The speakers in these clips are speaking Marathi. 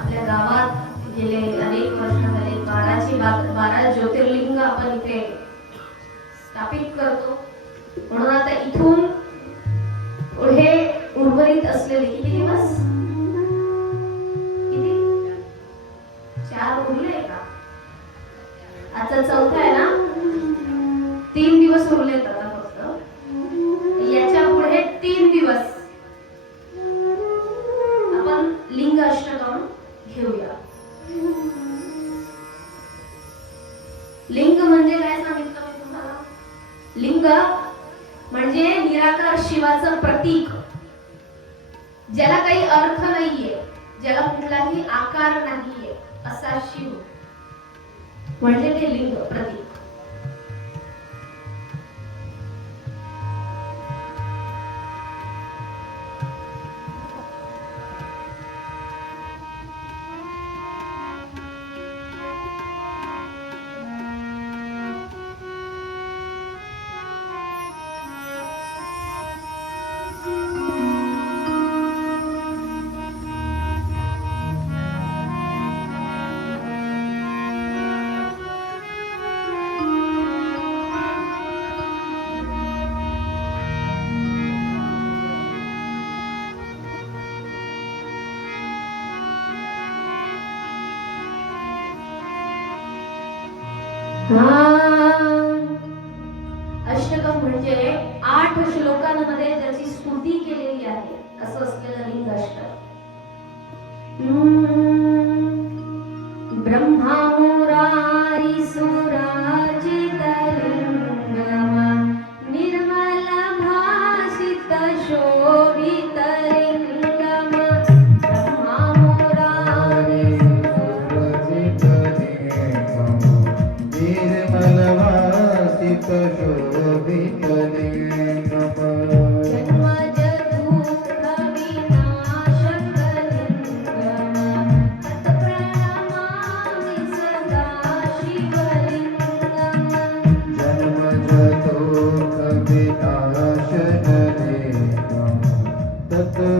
आपल्या गावात गेले अनेक वर्ष झाले 12 ज्योतिर्लिंग आपण इथे स्थापित करतो. म्हणून आता इथून पुढे उर्वरित असलेले किती दिवस, किती 4 उरले का? आता 4था आहे ना, 3 दिवस उरलेत आता फक्त. याच्या पुढे 3 दिवस आपण लिंग अष्टकम घेऊया. लिंग म्हणजे काय सांगितलं मी तुम्हाला? लिंग म्हणजे निराकार शिवाचं प्रतीक, ज्याला काही अर्थ नाहीये, ज्याला कुठलाही आकार नाहीये, असा शिव म्हणजे ते लिंग प्रतीक. अष्टकम म्हणजे 8 श्लोकांमध्ये त्याची स्तुती केलेली आहे, असं असलेलं लिंग अष्टक. ब्रह्मा मुरारी सुराजित लिंगम निर्मल भासित शोभित लिंगम. ब्रह्मा मुरारी सुराजित लिंगम निर्मल भासित शोभित लिंगम.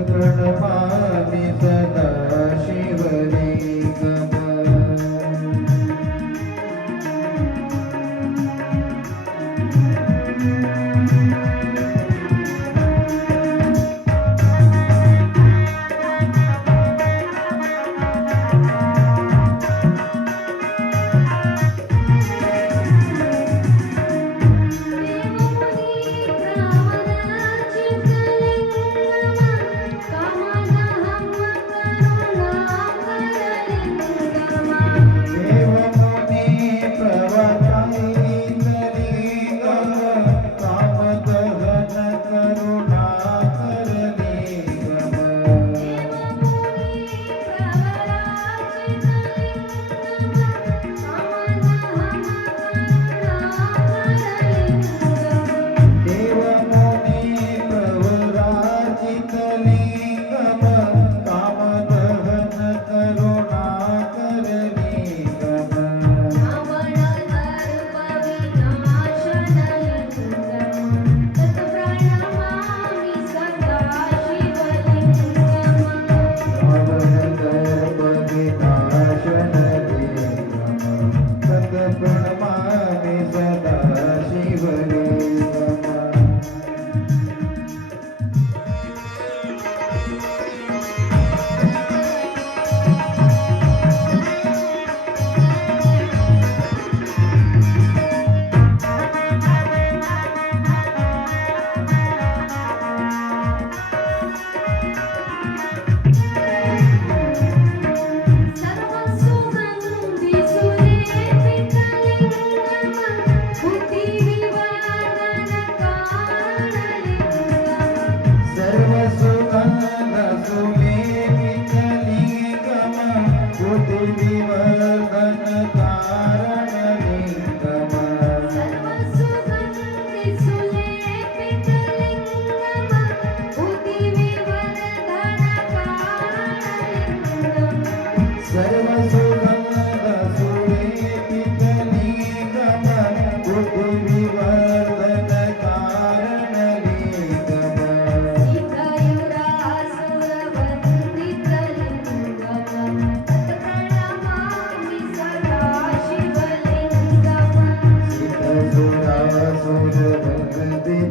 प्रणमामि सदा शिवलिंगम.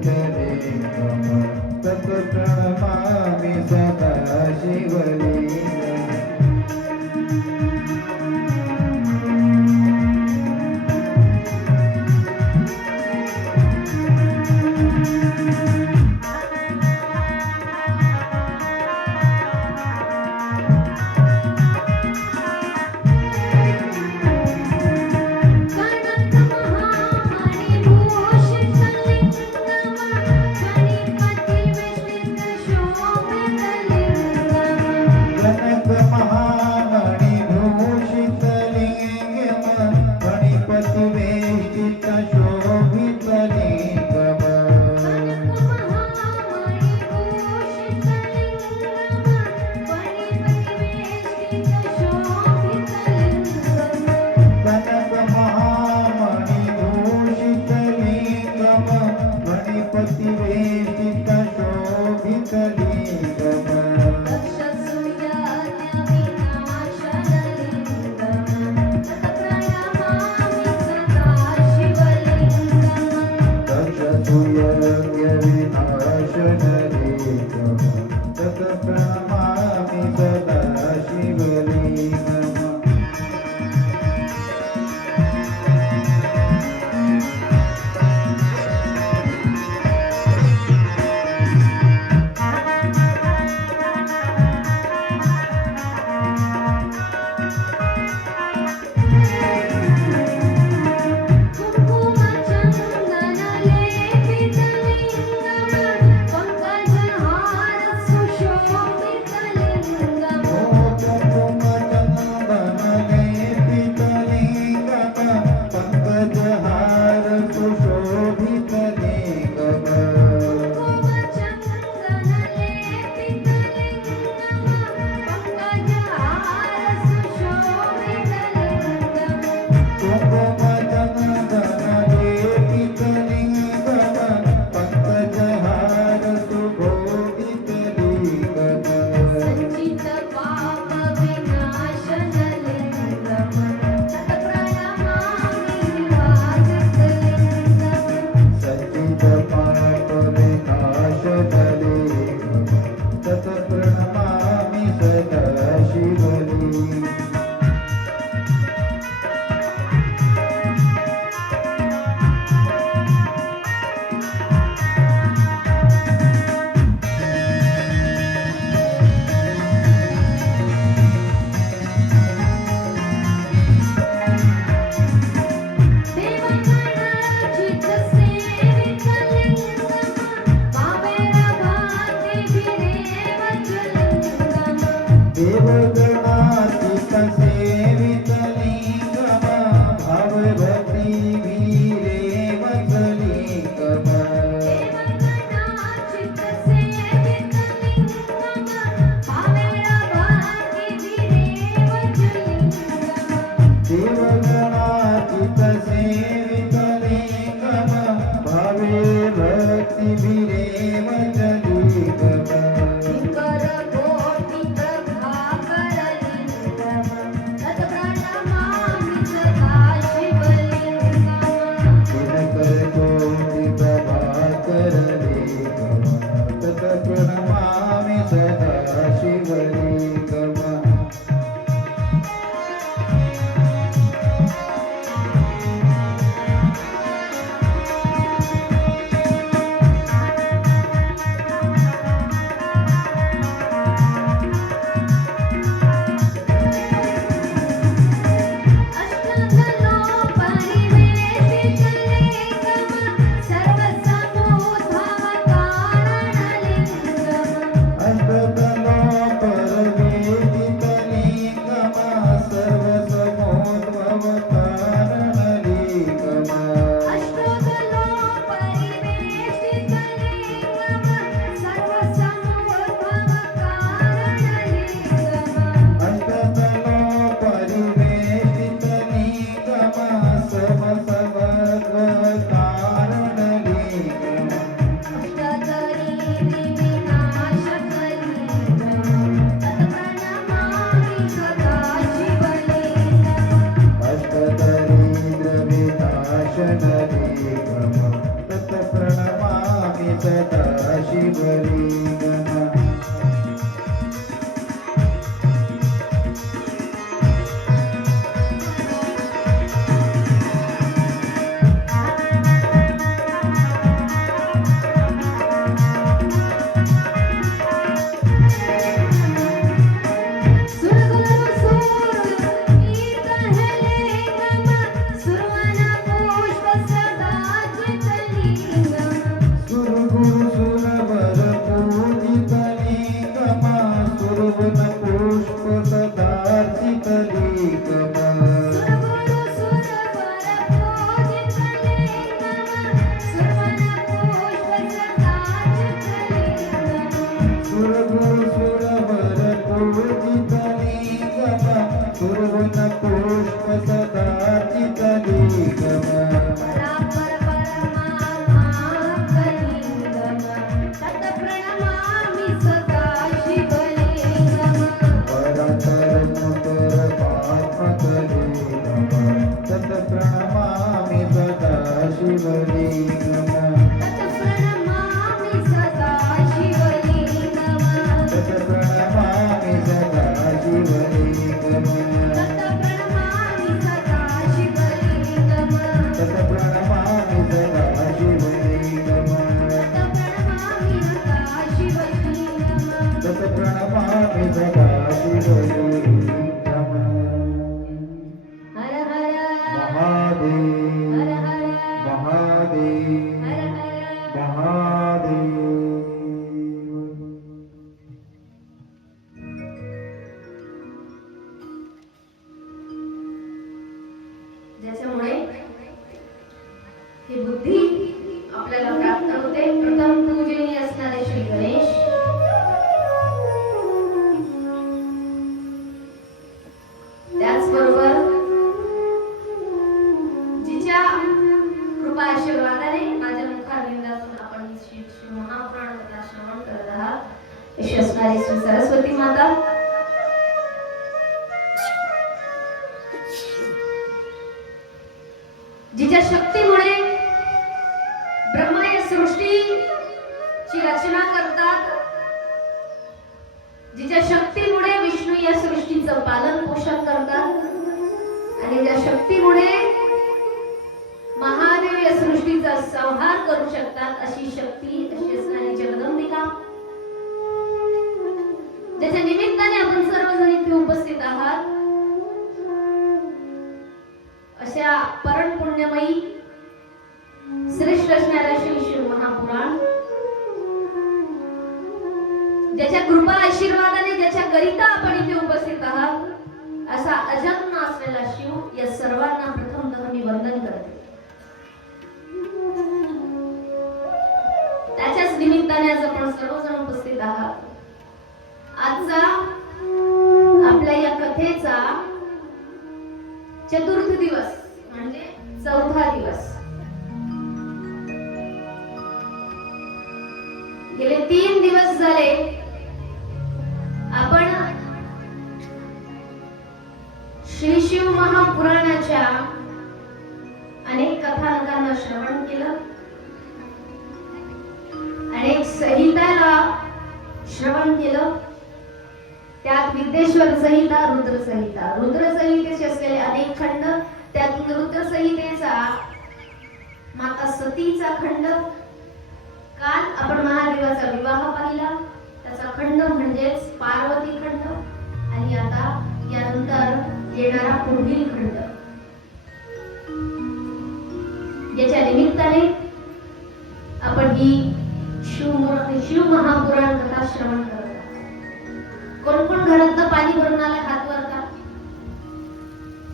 शोभितलिङ्गं तत् प्रणमामि सदा शिवलिङ्गम् गणक कनकमहामणिभूषितलिङ्गं फणिपतिवेष्टित शोभितलिङ्गम् कनकमहामणिभूषितलिङ्गं फणिपतिवेष्टित शोभितलिङ्गम् दक्षसुयज्ञविनाशनलिङ्गं तत् प्रणमामि सदा शिवलिङ्गम् पंकजहार सुशोभितलिङ्गम् कुङ्कुमचन्दनलेपितलिङ्गं पंकजहार सुशोभितलिङ्गम् सच्चित पाप विनाशनलिङ्गं तत् प्रणमामि सदा शिवलिङ्गम् देवगणातीत सेवितलिङ्गं भवभक्तिभिरेव देवगणातीत सेवितलिङ्गं भवे भक्तिभिरेव तत् प्रणमामि सदा शिवलिङ्गम् दरिद्रविनाशनलिङ्गं तत् प्रणमामि सदा शिवलिंगम ज्याच्यामुळे ही बुद्धी आपल्याला प्राप्त होते. प्रथम पूजनीय असणारे श्री गणेश, त्याचबरोबर जिच्या कृपा आशीर्वादाने माझ्या मुखारविंदातून आपण श्री महापुराण कथा श्रवण करत आहात अशी असणारी श्री सरस्वती माता, जिच्या शक्तीमुळे ब्रह्मा या सृष्टीची रचना करतात, जिच्या शक्तीमुळे विष्णू या सृष्टीचं पालन पोषण करतात आणि ज्या शक्तीमुळे महादेव या सृष्टीचा संहार करू शकतात अशी शक्ती, अशी असणारी जगदंबिका, ज्याच्या निमित्ताने आपण सर्वजण इथे उपस्थित आहात, अशा परम पुण्यमयी श्रेष्ठ असणाऱ्या श्री शिव महापुराण, ज्याच्या कृपा आशीर्वादाने ज्याच्या करिता आपण इथे उपस्थित आहात, असा अजन्म असलेला शिव या सर्वांना प्रथमतः मी वंदन करते. त्याच्याच निमित्ताने आज आपण सर्वजण उपस्थित आहात. आजचा आपल्या या कथेचा चतुर्थ दिवस म्हणजे चौथा दिवस. गेले 3 दिवस झाले आपण श्री शिव महापुराणाच्या अनेक कथानकांना श्रवण केलं, अनेक संहिताला श्रवण केलं. त्यात विद्येश्वर संहिता, रुद्र संहिता, रुद्र संहितेचे असलेले अनेक खंड, त्यातून रुद्र संहितेचा माता सतीचा खंड, काल आपण महादेवाचा विवाह पाहिला त्याचा खंड म्हणजेच पार्वती खंड, आणि आता यानंतर येणारा पुढील खंड. याच्या निमित्ताने आपण ही शिव महापुराण कथा श्रवण करतो. कोण कोण घरात पाणी भरून आलं हात वर का?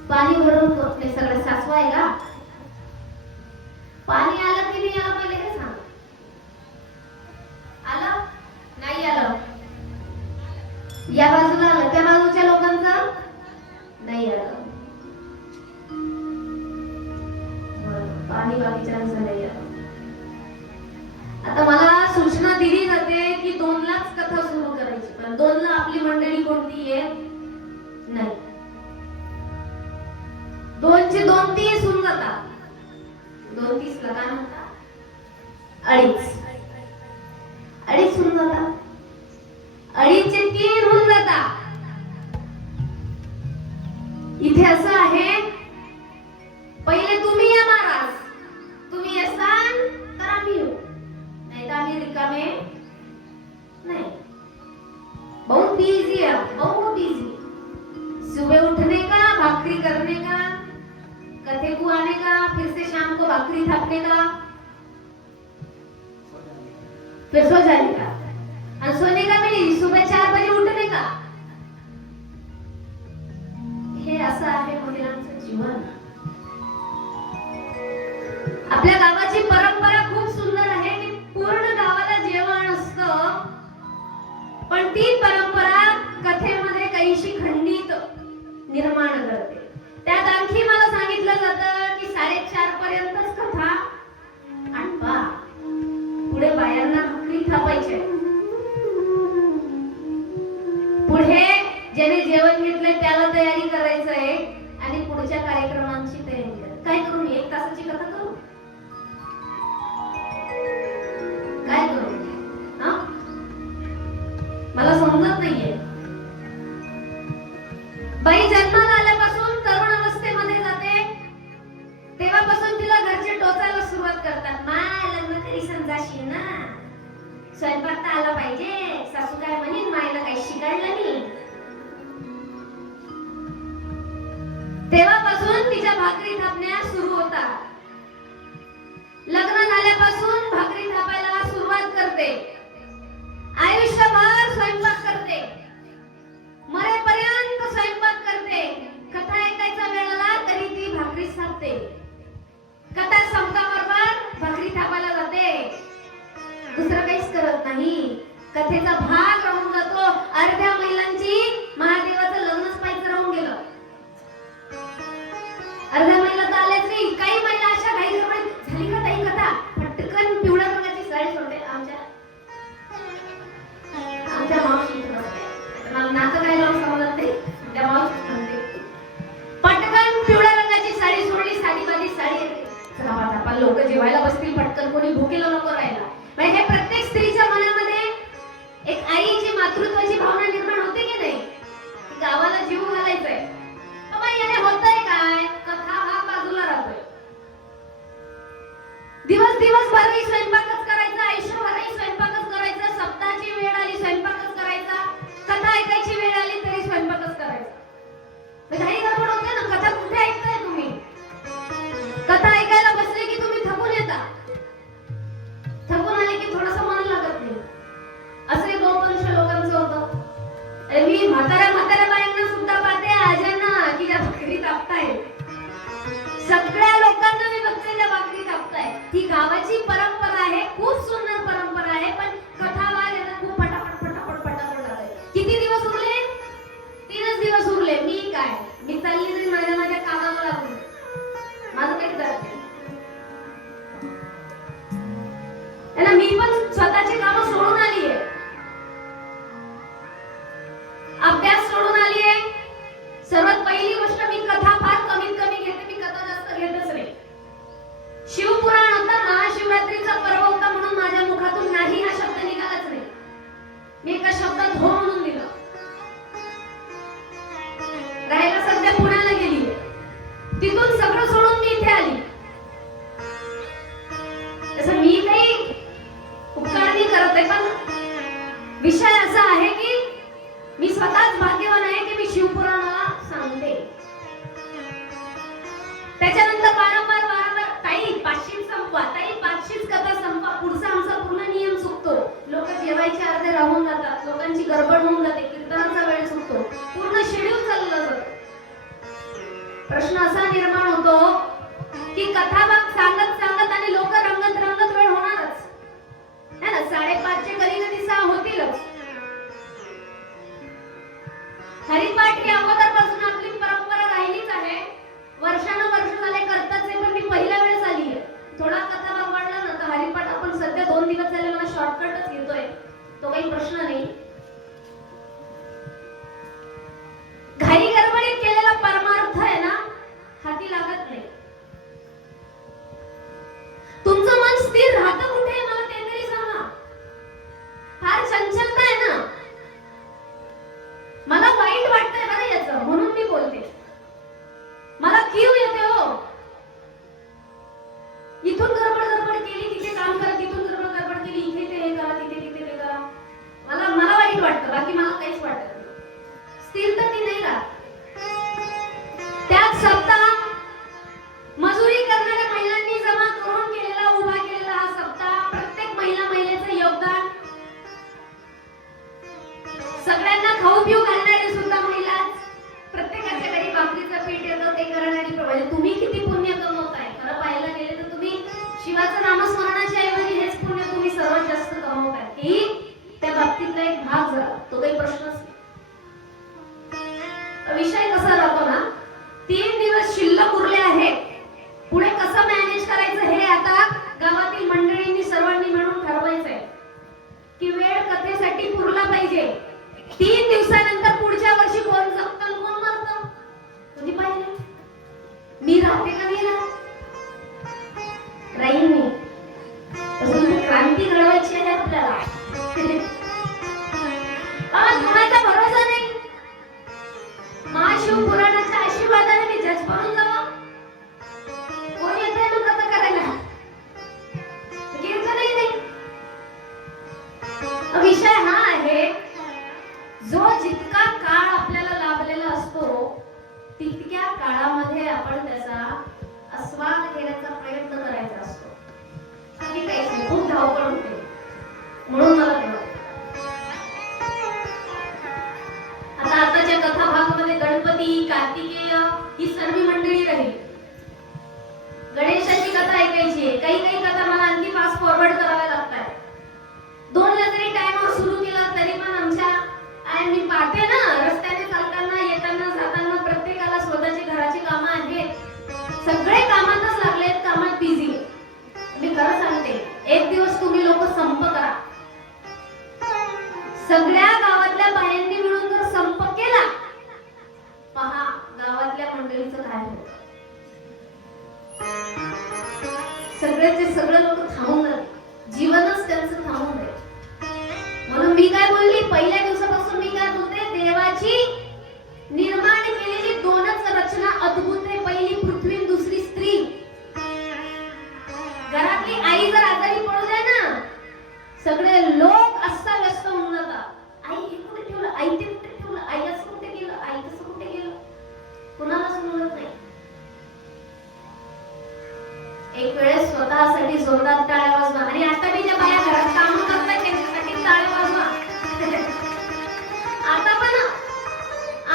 पाणी भरून आपले सगळे सासवा आहे का? पाणी आलं की नाही आलं पहिले हे सांग. आलं नाही आलं? या बाजूला आलं, त्या बाजूच्या लोकांचं नाही आलं. पाणी बाकीच्यांचं नाही आलं. आता मला सूचना दिली जाते की 2लाच कथा सुरू करायची, पण 2ला आपली मंडळी कोणती आहे? नाही. 2चे 2 30 होऊन जातात. 2 30 ला काय म्हणतात? 2.5. अडीच होऊन जातात, अडीचचे 3 होऊन जातात. इथे असं आहे, पहिले तुम्ही या महाराज, तुम्ही येसान तर आम्ही येऊ, नाही तर आम्ही रिकामे नहीं. बहुत बिजी है, बहुत बिजी. सुबह उठने का, भाकरी करने का, कथे को आने का, फिर से शाम को भाकरी थापने का, फिर सो जाने का. और सोने का भी नहीं, सुबह 4 बजे उठने का. हे असं आहे महिलांचं जीवन. आपल्या गावाची परंपरा खूप सुंदर आहे की पूर्ण गावाला जेवण असतं, पण ती परंपरा कथेमध्ये काहीशी खंडित निर्माण करते. त्यात आणखी मला सांगितलं जातं की 4:30 पर्यंतच कथा आटपा, पुढे बायांना भाकरी थापायचे, पुढे ज्याने जेवण घेतलंय त्याला तयारी करायचंय आणि पुढच्या कार्यक्रमांची तयारी करायची. काय करू मी, 1 तासाची कथा करू, काय करू हा? मला समजत नाहीये. बाई जन्माला आल्यापासून तरुण अवस्थेमध्ये जाते, तेव्हापासून तिला घरचे टोचायला सुरुवात करतात. माय लग्न कधी समजाशील ना, स्वयंपाक तर आला पाहिजे, सासू काय म्हणेन, मायला काही शिकायला नाही. तेव्हापासून तिच्या भाकरी थापण्या सुरू होतात. लग्न झाल्यापासून भाकरी थापायला सुरुवात करते, आयुष्यभर स्वयंपाक करते, मरेपर्यंत स्वयंपाक करते. कथा ऐकायचा वेळ आला तरी ती भाकरी थापते. कथा संपल्याबरोबर भाकरी थापायला जाते, दुसरं काहीच करत नाही. कथेचा भाग राहून जातो. अर्ध्या महिलांची महादेवाचं लग्नच पाहिजे राहून गेलं. अर्ध्या महिला तर आल्याच नाही. काही महिला अशा घाई गडबडीत, झाली का ताई कथा, पटकन पिवळ्या रंगाची साडी सोडते. आमच्या मावशी मला नातं काय लावून समजत नाही, त्या मावशी म्हणते पटकन पिवळ्या रंगाची साडी सोडली, साडीवाली साडी, चला बाबा लोक जेवायला बसतील, पटकन कोणी भुकेला नको राहायला. म्हणजे हे प्रत्येक स्त्रीच्या मनामध्ये एक आईची मातृत्वाची भावना निर्माण होते की नाही, गावाला जीव घालायचंय. बाबा याने होतंय काय, कथा हा बाजूला राहतोय. दिवसभरही स्वयंपाकच करायचा, आयुष्यभरही स्वयंपाकच करायचा, सप्ताहाची वेळ आली स्वयंपाकच करायचा, कथा ऐकायची वेळ आली तरी स्वयंपाकच करायचा. घाई गडबड होते ना. कथा कुठे ऐकताय तुम्ही? कथा ऐकायला बसले की तुम्ही थकून येता, थकून आले की थोडस मन लागत नाही. असे 2-3 लोकांचं होतं. मी म्हाताऱ्या बायांना सुद्धा पाहते, आज्यांना की ज्या भाकरी तापताय, सगळ्या लोकांना मी बघते त्या भाकरी तापताय. ही गावाची परंपरा आहे, खूप सुंदर परंपरा आहे, पण कथा वार यांना खूप पटापट झालंय. किती दिवस उरले? 3च दिवस उरले. मी काय, मी चालली नाही माझ्या कामाला लागून, माझं काही करते ना. मी पण स्वतःची कामं सोडून आली आहे, अभ्यास सोडून आली आहे. सर्वात पहिली गोष्ट, मी कथा फार कमीत कमी घेते, मी कथा जास्त घेतच नाही. शिवपुराण होता, महाशिवरात्रीचा पर्व होता, म्हणून माझ्या मुखातून नाही हा शब्द निघालाच नाही. मी एका शब्दात हो म्हणून दिलं. राहायला सध्या पुण्याला गेली, तिथून सगळं सोडून मी इथे आली. तसं मी काही उपकार नाही करत आहे, पण विषय असा आहे की मी स्वतःच भाग्यवान आहे की मी शिवपुराणाला सांगते. त्याच्यानंतर वारंवार ताई 500 संपवा, ताई 500 कथा संपवा. पुढचा आमचा पूर्ण नियम चुकतो. लोक जेवायचे अर्धे राहून जातात, लोकांची गडबड होऊन जाते, कीर्तनाचा वेळ चुकतो, पूर्ण शेड्यूल चाललं जातं. प्रश्न असा निर्माण होतो की कथा भाग सांगत आणि लोक रंगत वेळ होणारच है ना. 5:30चे कधी 6 होतीलच. हरिपाठ ही अगोदरपासून आपली परंपरा राहिलीच आहे, वर्षानुवर्ष झाले करताच आहे, पण मी पहिल्या वेळेस आली आहे. थोडा कथा भाग वाढला ना तर हरिपाठ आपण सध्या 2 दिवस झाले, मला शॉर्टकटच घेतोय, तो काही प्रश्न नाही. घाई गडबडीत केलेला परमार्थ आहे ना, हाती लागत नाही. तुमचं मन स्थिर राहतं कुठे, मला ते तरी सांगा. इथून गडबड केली, तिथे काम करा, तिथून गडबड केली, इथे ते हे करा, तिथे ते करा. मला वाईट वाटतं, बाकी मला काहीच वाटत नाही. स्थिरता ती नाही राहत. त्याच सप्ताह मजुरी करणाऱ्या महिलांनी जमा करून केलेला, उभा केलेला हा सप्ताह, प्रत्येक महिलेचं योगदान, सगळ्यांना खाऊ पिऊ घालणारी सुद्धा महिला, प्रत्येकाच्या घरी भाकरीचं पीठ येतं ते करणारी प्रमाणे तुम्ही किती पुण्य कमवताय. खरं पाहायला गेले तर तुम्ही शिवाचं नामस्मरणाच्या ऐवजी हेच पुण्य तुम्ही सर्वात जास्त कमवताय. ही त्या बाबतीतला एक भाग झाला, तो काही प्रश्नच नाही. विषय कसा राहतो ना, 3 दिवस शिल्लक उरले आहेत, पुढे कसं मॅनेज करायचं हे आता गावातील मंडळींनी सर्वांनी मिळून ठरवायचंय की वेळ कथेसाठी पुरला पाहिजे. 3 दिवसानंतर पुढच्या वर्षी कोण जगतं कोण मरतं तुम्ही पाहिजे. मी राहते का नाही राहील मी, तसं क्रांती घडवायची आहे आपल्याला. कोणाचा भरोसा नाही. महाशिव पुराणाच्या आशीर्वादाने मी जज बनून जावा. कोण येतंय मग कसं करायला नाही. विषय हा आहे, जो जितका काळ आपल्याला लाभलेला असतो तितक्या काळामध्ये आपण त्याचा आस्वाद घेण्याचा प्रयत्न करायचा असतो. बाकी काहीच नाही, खूप धावपळ होते. म्हणून मला ते वाटतं आता आताच्या कथा भागामध्ये गणपती, कार्तिकेय ही सर्व मंडळी राहील. गणेशाची कथा ऐकायची आहे. काही कथा मला आणखी फास्ट फॉरवर्ड कराव्या लागतात. 2 ला जरी टाइमवर सुरू केला तरी पण आमच्या मी पाहते ना, रस्त्याने चालताना, येताना, जाताना प्रत्येकाला स्वतःची घराची कामं आहेत. सगळे कामातच लागलेत, कामात बिझी. मी खरं सांगते, एक दिवस तुम्ही लोक संप करा. सगळ्या गावातल्या बायांनी मिळून जर संप केला, पहा गावातल्या मंडळीचं काय होतं. सगळ्याचे सगळे लोक थांबून जाते, जीवनच त्यांचं थांबून जाईल. म्हणून मी काय बोलली, पहिल्या दिवसापासून मी काय बोलते, देवाची निर्माण केलेली 2च रचना अद्भुत आहे. पहिली पृथ्वी, दुसरी स्त्री. घरातली आई जर आजारी पडू द्या ना, सगळे लोक अस्ताव्यस्त होऊन जातात. आई हे कुठे ठेवलं, आई ते कुठे ठेवलं, आई असं कुठे गेलं, आई तसं कुठे गेलं, कुणाला समजत नाही. एक वेळेस स्वतःसाठी जोरदार टाळ्या वाजवा. आणि आता मी ज्या बाया घरात काम करतात त्यांच्यासाठी टाळ्या वाजवा.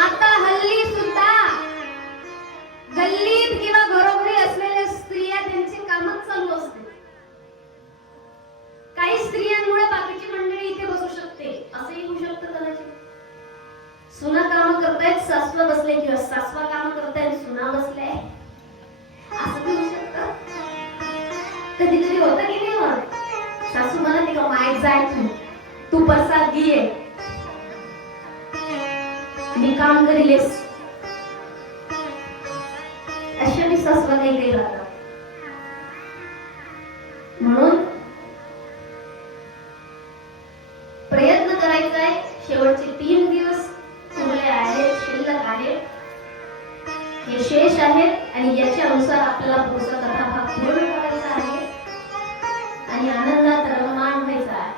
आता हल्ली सुद्धा गल्लीत किंवा घरोघरी असलेल्या स्त्रिया त्यांचे कामच चालू असते. काही स्त्रियांमुळे बाकीची मंडळी इथे बसू शकते, असंही होऊ शकतं कदाचित. सुना काम करतायत, सासवा बसले, किंवा सासवा काम करतायत, सुना बसले, असं होऊ शकतं. कधी कधी होतं की नाही. मग सासू म्हणते का, माय जाय तू प्रसाद घे, मी काम करीलेस. अशा मी सासवा काही राहतात. म्हणून प्रयत्न करायचा आहे. शेवटचे 3 दिवस उरले आहेत, शिल्लक आहेत, हे शेष आहेत, आणि याच्या अनुसार आपल्याला पुढचा कथाभाग पूर्ण करायचा आहे आणि आनंदात रममाण व्हायचा आहे.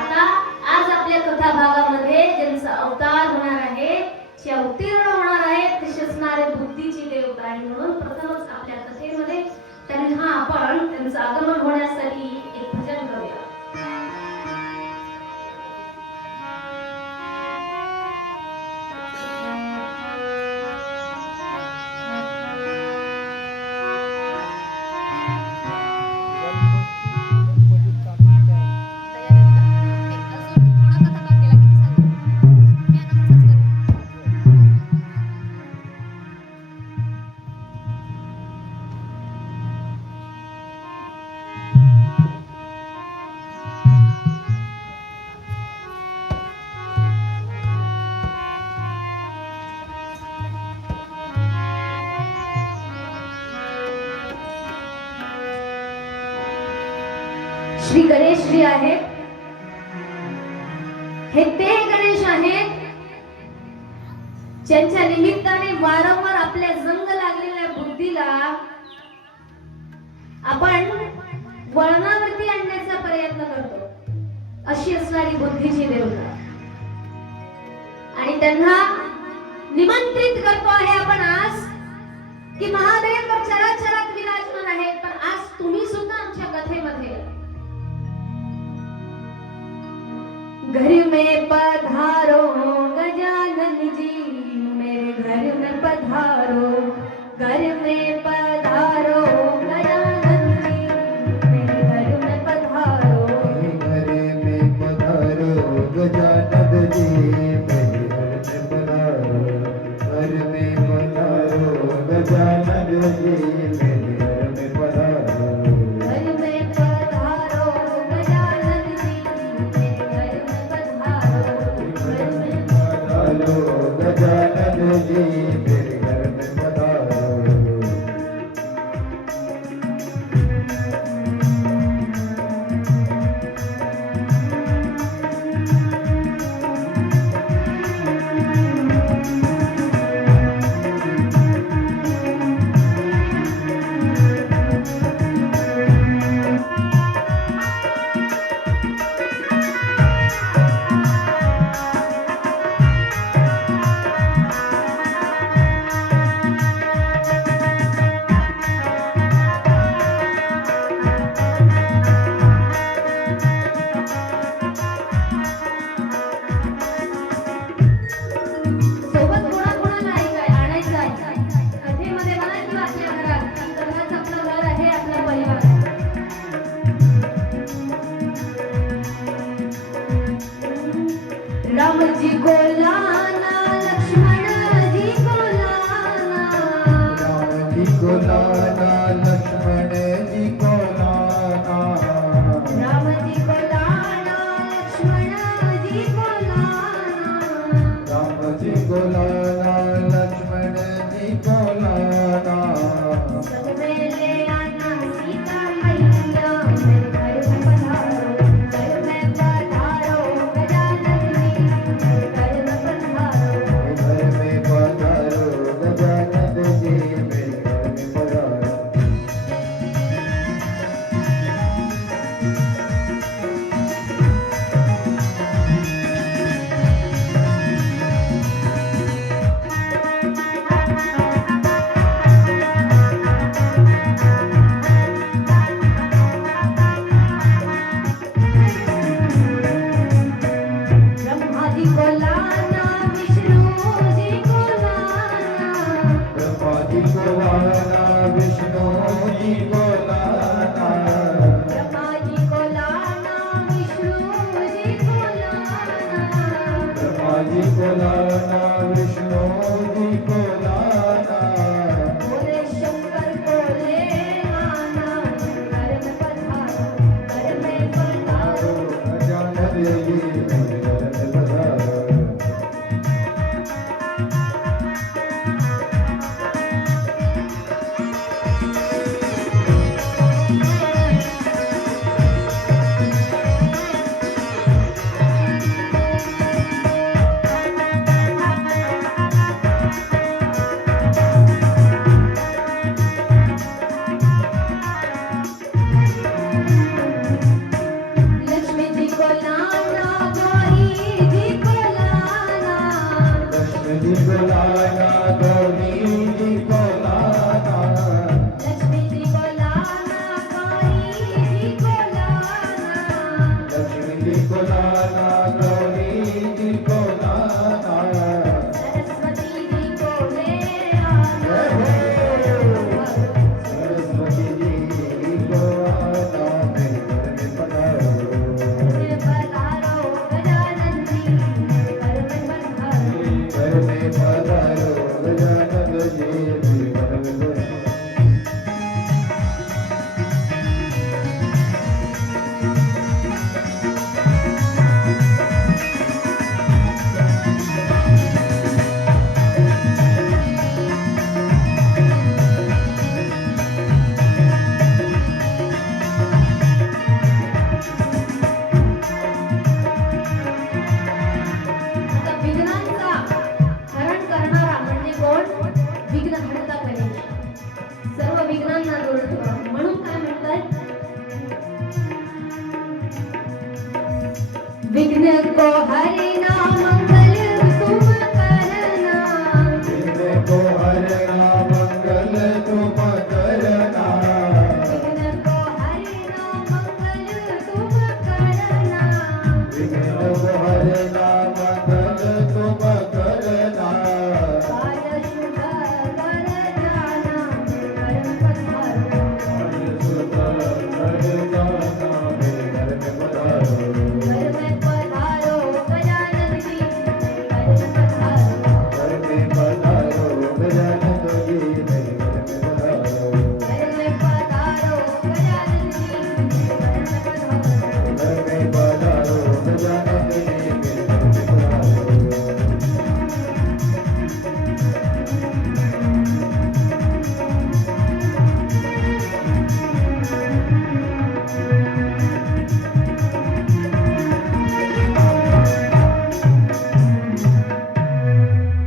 आता आज आपल्या कथाभागामध्ये ज्यांचा अवतार होणार आहे, जे अवतीर्ण होणार आहेत, ते असणारे बुद्धीचे देवता. आणि म्हणून प्रथमच आपल्या कथेमध्ये त्यांना आपण त्यांचं आगमन होण्यासाठी एक भजन करूया. श्री गणेश जी आहेत, हे ते गणेश आहेत ज्यांच्या निमित्ताने वारंवार आपल्या जंग लागलेल्या बुद्धीला आपण वळणावरती आणण्याचा प्रयत्न करतो, अशी असणारी बुद्धीची देवता. आणि त्यांना निमंत्रित करतो आहे आपण आज की महादेव तर चराचरात विराजमान आहेत, पण आज तुम्ही सुद्धा आमच्या कथेमध्ये घर में पधारो गजानन जी, मेरे घर में पधारो, घर में पधारो गजानन जी, मेरे घर में पधारो, घर में पधारो गजानन जी, मेरे घर में पधारो, घर में पधारो गजानन जी, मेरे घर में पधारो, घर में पधारो गजानन जी, मेरे घर में पधारो, घर में पधारो गजानन जी, मेरे घर में पधारो. सोबत कोणाकोणाला आणायचं आहे कथेमध्ये म्हणा किंवा आपल्या घरात, घरात आपलं घर आहे, आपला परिवार आहे. राम जी को लाना, लक्ष्मण जी को लाना, राम जी को लाना, लक्ष्मण जी को लाना, राम जी को लाना, लक्ष्मण जी को लाना, राम जी को लाना, लक्ष्मण जी को लाना, सब में ले आना सीता मैया, मेरे घर में पधारो, घर में पधारो गजानन जी, मेरे घर विघ्न को हरना मंगल तुम करना, विघ्न को हरना मंगल तुम करना, विघ्न को हरना मंगल तुम करना, विघ्न को हरना मंगल तुम करना, काल शुभ कर जाना घर पधारो, घर में पधारो गजानन जी घर में पधारो, घर में पधारो गजानन जी घर में पधारो।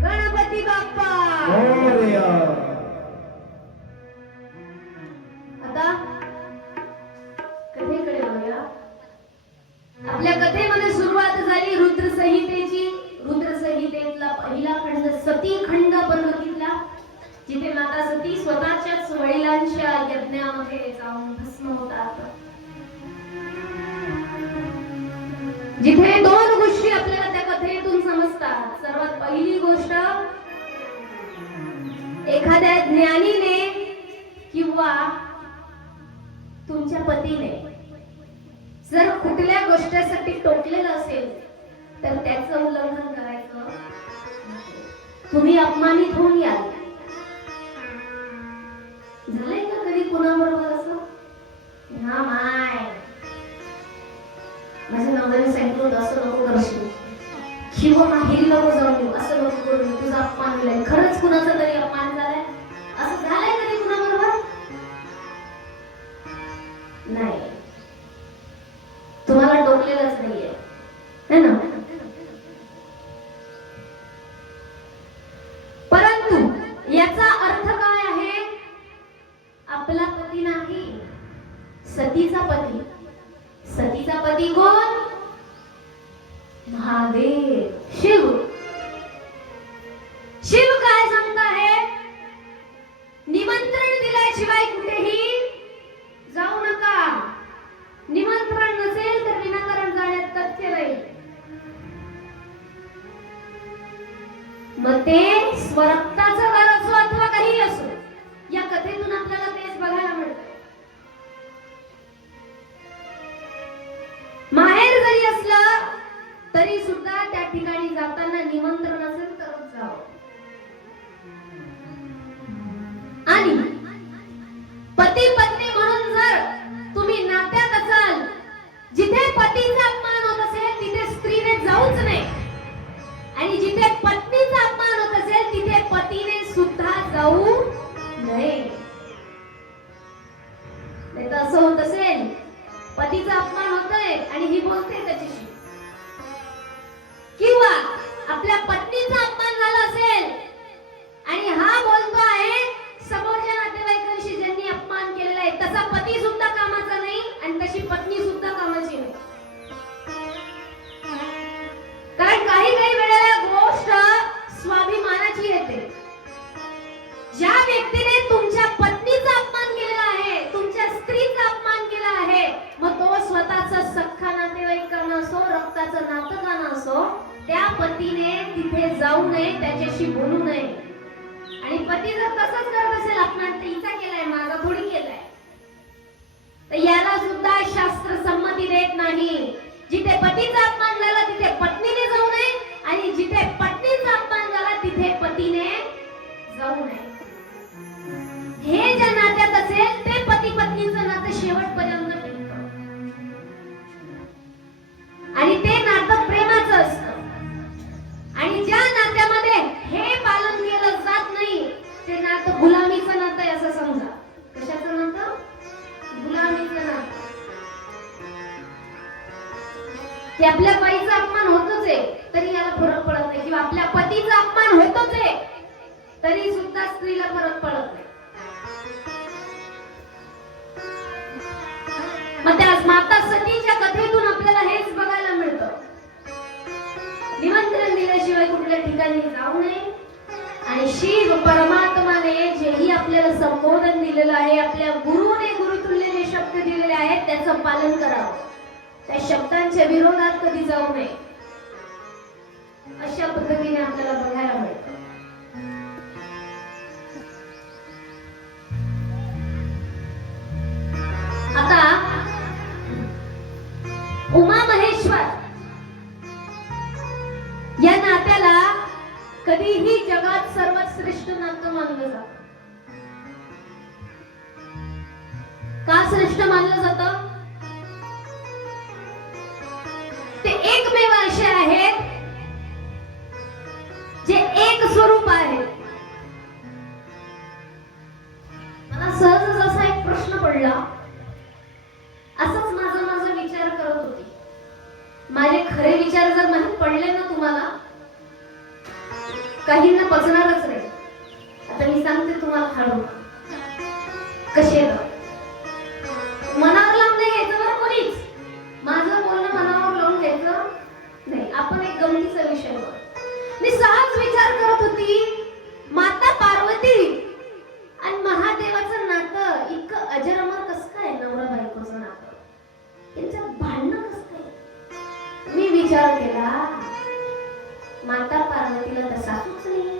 गणपती बाप्पा आता कथेकडे वळूया. आपल्या कथेमध्ये सुरुवात झाली रुद्र संहितेची. रुद्र संहितेतला पहिला खंड सती खंड आपण बघितला, जिथे माता सती स्वतःच्याच वडिलांच्या यज्ञामध्ये जाऊन भस्म होतात. जिथे दोन गोष्टी आपल्याला त्या कथेतून समजतात. सर्वात पहिली गोष्ट, एखाद्या ज्ञानीने किंवा तुमच्या पतीने जर कुठल्या गोष्टीसाठी टोकलेलं असेल तर त्याचं उल्लंघन करायचं. तुम्ही अपमानित होऊन याल. झालंय का कधी कुणाबरोबर असं? हा माय, माझ्या नवऱ्याने सांगितलं होतं असं नको करशील किंवा माहेरी नको जाऊन येऊ, असं नको करू, तुझा अपमान केलाय. खरंच कुणाचा तरी अपमान झालाय? असं झालंय कधी कुणाबरोबर? नाही, तुम्हाला टोकलेलंच नाहीये, है ना? परंतु याचा अर्थ काय आहे? आपला पती नाही, सतीचा पती. सतीचा पती कोण? महादेव, शिव. शिव काय सांगता है? निमंत्रण दिल्याशिवाय कुठेही जाऊ नका. निमंत्रण नसेल तर विनाकारण जाण्यात तथ्य नाही. मग ते स्वरक्ताचं घर असो अथवा काही असो, या कथेतून आपल्याला तेच बघायला मिळतं. माहेर जरी असलं तरी सुद्धा त्या ठिकाणी जाताना निमंत्रण असेल तरच जावं. आणि पती पत्नी म्हणून जर तुम्ही नात्यात असाल, जिथे पतीचा अपमान होत असेल तिथे स्त्रीने जाऊच नाही, आणि जिथे पत्नीचा अपमान होत असेल तिथे पतीने सुद्धा जाऊ नये. नाही तर असं होत असेल, पतीचा अपमान होतोय आणि ही बोलते त्याच्याशी, किंवा आपल्या पत्नीचा अपमान झाला असेल आणि हा बोलतो आहे समोरच्या नातेवाईकांशी ज्यांनी अपमान केलेला आहे, तसा पती सुद्धा कामाचा नाही आणि तशी पत्नी सुद्धा कामाची नाही. कारण काही काही वेळेला गोष्ट स्वाभिमानाची येते. ज्या व्यक्तीने तुमच्या पत्नीचा अपमान केलेला आहे, तुमच्या स्त्रीचा अपमान केला आहे, मग तो स्वतःचा सख्खा नातेवाईक का नसो, रक्ताचं नातं का नसो, त्या पतीने तिथे जाऊ नये, त्याच्याशी बोलू नये. आणि पती जर तसंच करत असेल, अपमान तिचा केलाय, माझा थोडी केलाय, तर याला सुद्धा शास्त्र संमती देत नाही. जिथे पतीचा अपमान झाला तिथे पत्नीने जाऊ नये, आणि जिथे पत्नीचा अपमान झाला तिथे पतीने जाऊ नये. हे ज्या नात्यात असेल ते पती पत्नीचं नातं शेवटपर्यंत टिकतं, आणि ते नातं प्रेमाचं असतं. आणि ज्या नात्यामध्ये हे पालन केलं जात नाही ते नातं गुलामीचं नातं आहे असं समजा. कशाचं नातं? गुलामीचं नातं. की आपल्या बाईचा अपमान होतोच आहे तरी याला फरक पडत नाही, किंवा आपल्या पतीचा अपमान होतोच आहे तरी सुद्धा स्त्रीला फरक पडत नाही. मग त्या माता सतीच्या कथेतून आपल्याला हेच बघायला मिळतं आपल्या ठिकाणी जाऊ नये आणि शिव परमात्माने जेही आपल्याला संबोधन दिलेलं आहे, आपल्या गुरुने गुरुतुल्य शब्द दिलेले आहेत, त्याचं पालन करावं. त्या शब्दांच्या विरोधात कधी जाऊ नये. अशा पद्धतीने आपल्याला बघायला मिळतं. आता उमा महेश्वर या नात्याला कधीही जगात सर्वात श्रेष्ठ नातं मानलं जातं. का श्रेष्ठ मानलं जातं? ते एकमेव असे आहेत जे एक स्वरूप आहे. मला सहजच असा एक प्रश्न पडला. असंच माझा विचार करत होती. माझे खरे विचार जर माहीत पडले ना तुम्हाला, काहींना पचणारच नाही. आता मी सांगते तुम्हाला हळू कसे मनावर लावून नाही घ्यायचं बरं कोणीच. माझं बोलणं मनावर लावून घ्यायचं नाही. आपण एक गमतीचा विषय बघ. मी सहज विचार करत होती, माता पार्वती आणि महादेवाचं नातं इतकं अजरामर कसं काय? नवरा बायकोचं नातं, त्यांच्यात भांडणं कसं काय? मी विचार केला, माता पार्वतीला तर सासूच नाहीये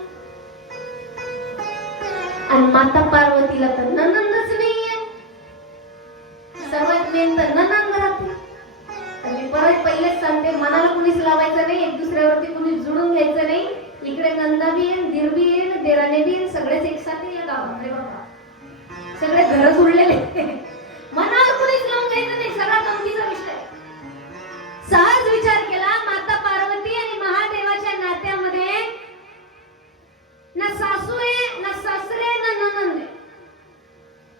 आणि माता पार्वतीला तर नणंदच नाहीये. सर्वात मेन तर नणंद राहते. मी परत पहिलेच सांगते, मनाला कुणीच लावायचं नाही, एक दुसऱ्यावरती कुणी जुळून घ्यायचं नाही. इकडे नंदा बी येईन, दीर बी येईन, देराने बी येईन, सगळेच एकसाथ या गावामध्ये बाबा. सगळे घर जुळलेले. मनावर कुणीच लावून घ्यायचं नाही. सगळा गमतीचा विषय. सहज विचार केला, माता पार्वती आणि महादेवाच्या नात्यामध्ये ना सासू आहे, ना सासरे, ना नणंद आहे.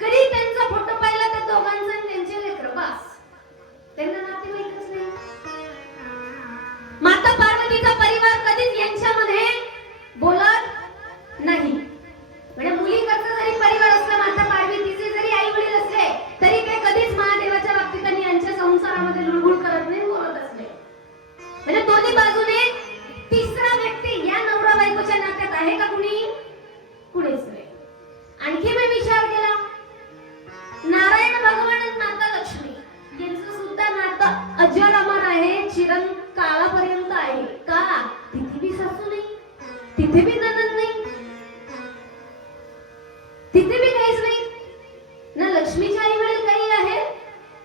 कधी त्यांचा फोटो पाहिला तर दोघांचा आणि त्यांचे लेकर बस. त्यांना नातेवाईकच नाही. माता पार्वतीचा परिवार कधीच यांच्यामध्ये बोलत नाही. म्हणजे मुलीकडचा जरी परिवार असला, माता पार्वतीचे जरी आई वडील असले, तरी ते कधीच महादेवाच्या बाबतीत आणि यांच्या संसारामध्ये लुडबुड करत नाही, बोलत असले. म्हणजे दोन्ही बाजूने तिसरा व्यक्ती या नवरा बायकोच्या नात्यात आहे का कुणी? कुणीच नाही. आणखी मी विचार केला, नारायण भगवान आणि माता लक्ष्मी यांचं सुद्धा नातं अजरामर आहे, चिरंकाळापर्यंत आहे. का? तिथे बी सासू नाही, तिथे बी नणंद नाही, तिथे बी काहीच नाही. ना लक्ष्मीचे आई वडील काही आहेत,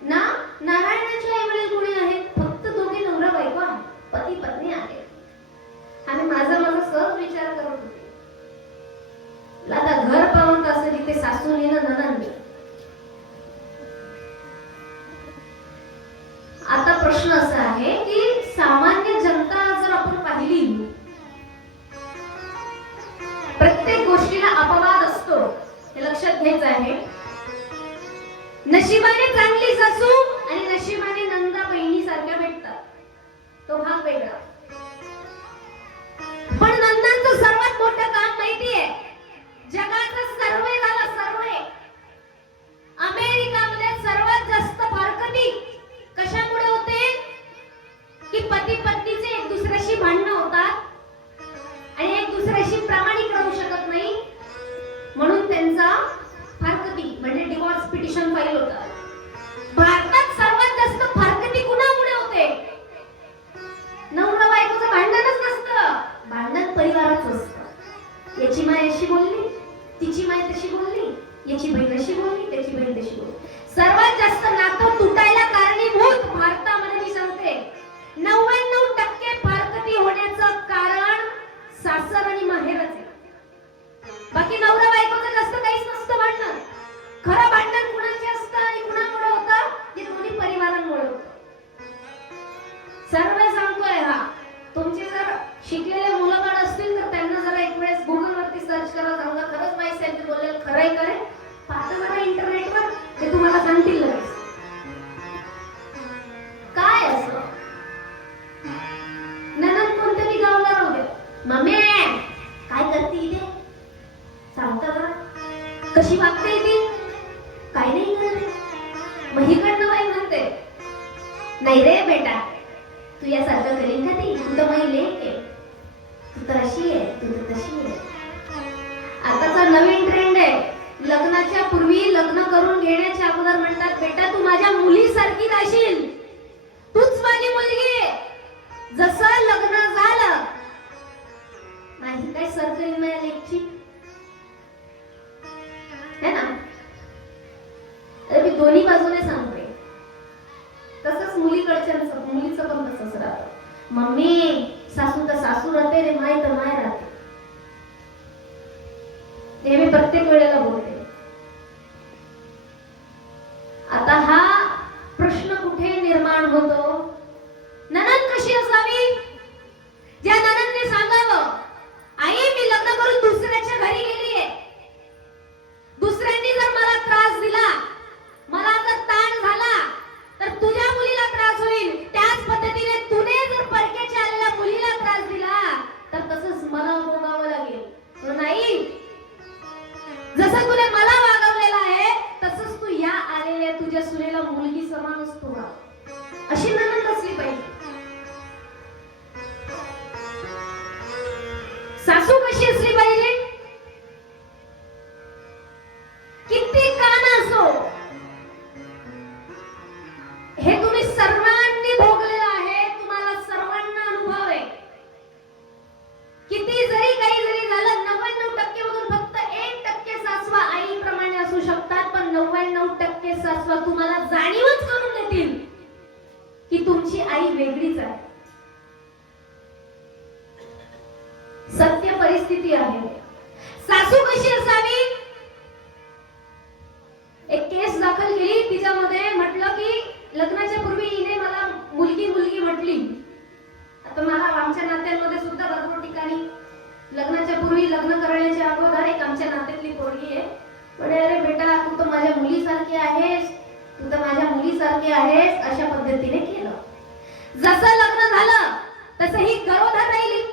ना नारायणाचे आई वडील कोणी आहेत. फक्त दोघे नवरा बायको आहेत, पती पत्नी आहेत. आणि माझा सहज विचार करत होते, आता घर पाहून असं जिथे सासू नाही ना नणंद नाही. आता प्रश्न असा आहे की सामान्य जनता जर आपण पाहिली, प्रत्येक गोष्टीला अपवाद असतो, हे लक्षात घ्यायचं आहे. नशिबाने चांगली सासू आणि नशिबाने नंदा बहिणी सारख्या भेटतात, तो भाग वेगळा. पण नंदांचं सर्वात मोठं काम माहितीये, जगाचा सर्वे झाला, सर्वे. अमेरिकामध्ये सर्वात जास्त फारकती कशामुळे होते? की पती पत्नीचे एक दुसऱ्याशी भांडणं होतात आणि एक दुसऱ्याशी प्रामाणिक राहू शकत नाही, म्हणून त्यांचा फारकती म्हणजे डिवोर्स पिटिशन फाईल होतात. भारतात सर्वात जास्त फारकती कुणामुळे होते? नवरा बायकोचं भांडणच नसतं, भांडण परिवाराचं असतं. याची माय अशी बोलली, तिची माय तशी बोलली, याची बहीण अशी बोलली, त्याची बहीण तशी बोलली. सर्वात जास्त नातं तुटायला कारणीभूत भारतामध्ये मी सांगते 99% फारकती होण्याचं कारण सासर आणि माहेरच आहे. बाकी नवरा बायकोचं जास्त काहीच नसतं भांडण. खरं भांडण कुणाचे असतं आणि कुणामुळे होतं? हे दोन्ही परिवारांमुळे होतं. सर्व सांगतोय हा. तुमचे जर शिकलेले मुलं बाळ असतील तर त्यांना जरा एक वेळेस गुगल वरती सर्च करा, सांगा खरंच माहिती आहे बोललेलं खरं आहे का रे? पाहता जरा इंटरनेटवर, ते तुम्हाला सांगतील लगेच. काय असं नणंद कोणतरी गावला राहू दे, मम्मी काय करते इथे सांगता जरा, कशी वागते ती, काय नाही करते. मग इकडनं बाई म्हणते, नाही रे बेटा तू यासारखं करीन का ती, तू तर माई लेक आहे. तू तर अशी आहे, तू तर तशी आहे. आताचा नवीन ट्रेंड आहे, लग्नाच्या पूर्वी लग्न करून घेण्याच्या अगोदर म्हणतात बेटा तू माझ्या मुलीसारखी राहशील, तूच माझी मुलगी आहे. जसं लग्न झालं माझी काय सरकारी मिळाली है ना. अरे मी दोन्ही बाजूने सांगते. तसंच मुलीचं पण तसंच राहतं. मम्मी सासू तर सासू राहते रे, माय तर माय राहते. हे मी प्रत्येक वेळेला बोलते. आता हा प्रश्न कुठे निर्माण होतो, नणंद कशी असावी. ज्या नणंदने सांगावं आई मी लग्न करून दुसऱ्याच्या घरी गेलीये, दुसऱ्यांनी जर मला त्रास दिला, मला जर ताण झाला तर तुझ्या मुलीला त्रास होईल. त्याच पद्धतीने तुने जर परक्याच्या आलेल्या मुलीला त्रास दिला तर तसंच मला भोगावं लागेल. म्हणून आई जसं तुने मला वागवलेलं आहे तसंच तू या आलेल्या तुझ्या सुनेला मुलगी समान असतो का, अशी नणंद असली पाहिजे. सासू कशी असली पाहिजे, किती कान असो, हे तुम्ही सर्वांनी भोगलेलं आहे, तुम्हाला सर्वांना अनुभव आहे. किती जरी काही जरी झालं 99% मधून फक्त 1% सासवा आईप्रमाणे असू शकतात, पण 99% सासवा तुम्हाला जाणीवच करून देतील की तुमची आई वेगळीच आहे. सत्य परिस्थिती आहे. सासू कशी असावी, एक केस दाखल केली, तिच्यामध्ये म्हटलं की लग्नाच्या पूर्वी हिने मला मुलगी मुलगी म्हटली. आता मला आमच्या नात्यांमध्ये सुद्धा भरपूर ठिकाणी लग्नाच्या पूर्वी लग्न करण्याच्या अगोदर एक आमच्या नात्यातली पोरगी आहे म्हणे अरे बेटा तू तर माझ्या मुलीसारखी आहेस, तू तर माझ्या मुलीसारखी आहेस, अशा पद्धतीने केलं. जसं लग्न झालं तसं ही गरोदर राहिली.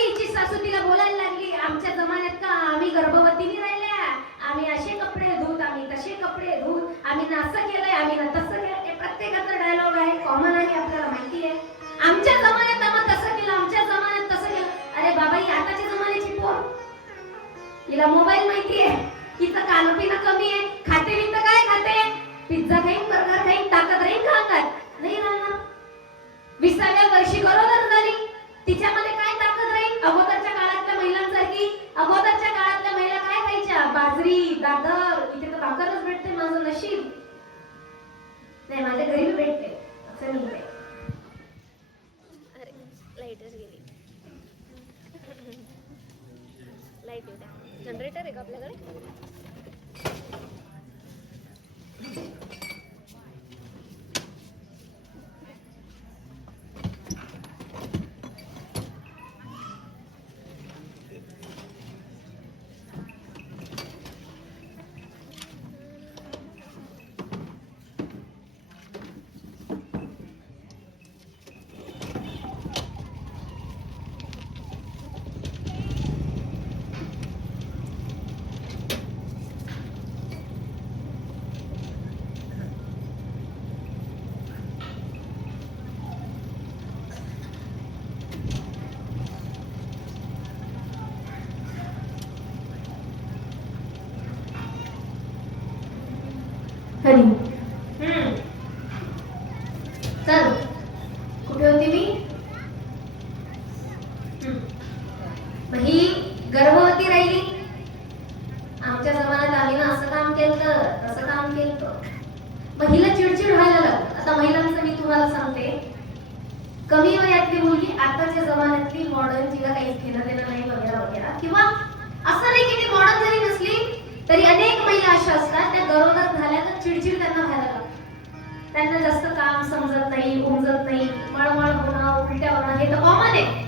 हिची सासू तिला बोलायला लागली आमच्या जमान्यात का आम्ही गर्भवतीने राहिल्या, आम्ही असे कपडे धुत, आम्ही तसे कपडे धुत, आम्ही असं केलंय, आम्ही तसं केलं. हे प्रत्येकाचा डायलॉग आहे, कॉमन आहे, आपल्याला माहिती आहे. आमच्या जमान्यात आम्ही तसं केलं, आमच्या जमान्यात तसं केलं. अरे बाबा ही आताच्या जमान्याची पोर, हिला मोबाईल माहिती आहे, हिचं खाणं पिणं कमी आहे, खाते बिन काय खाते, पिझ्झा खाईन, बर्गर खाईन, ताकद राहीन का अंगात, नाही राहणार. 20व्या वर्षी गरोदर झाली, तिच्यामध्ये काय ताकद राहील. अगोदरच्या काळातल्या महिलांसारखी, अगोदरच्या काळातल्या महिला काय खायच्या, बाजरी, दादर, इथे तर भाकरच भेटते, माझं नशीब नाही, माझ्या घरी भी भेटते असं नाही. अरे लाईटच गेली. लाईट येऊ द्या. जनरेटर आहे का आपल्याकडे. हरी चल कुठे होती मी. ही गर्भवती राहिली. आमच्या जमान्यात आम्ही ना असं काम केलं तसं काम केलं, मग हिला चिडचिड व्हायला लागली. आता महिलांचं मी तुम्हाला सांगते, कमी वयातली मुलगी आताच्या जमान्यातली मॉडर्न, जिला काही घेणं देणं नाही वगैरे वगैरे, किंवा असं नाही की ती मॉडर्न जरी नसली तरी अनेक महिला अशा असतात त्या गरोदर झाल्या तर चिडचिड त्यांना व्हायला लागते. त्यांना जास्त काम समजत नाही, उमजत नाही, मळमळ होणं, उलट्या होणं हे तर कॉमन आहे.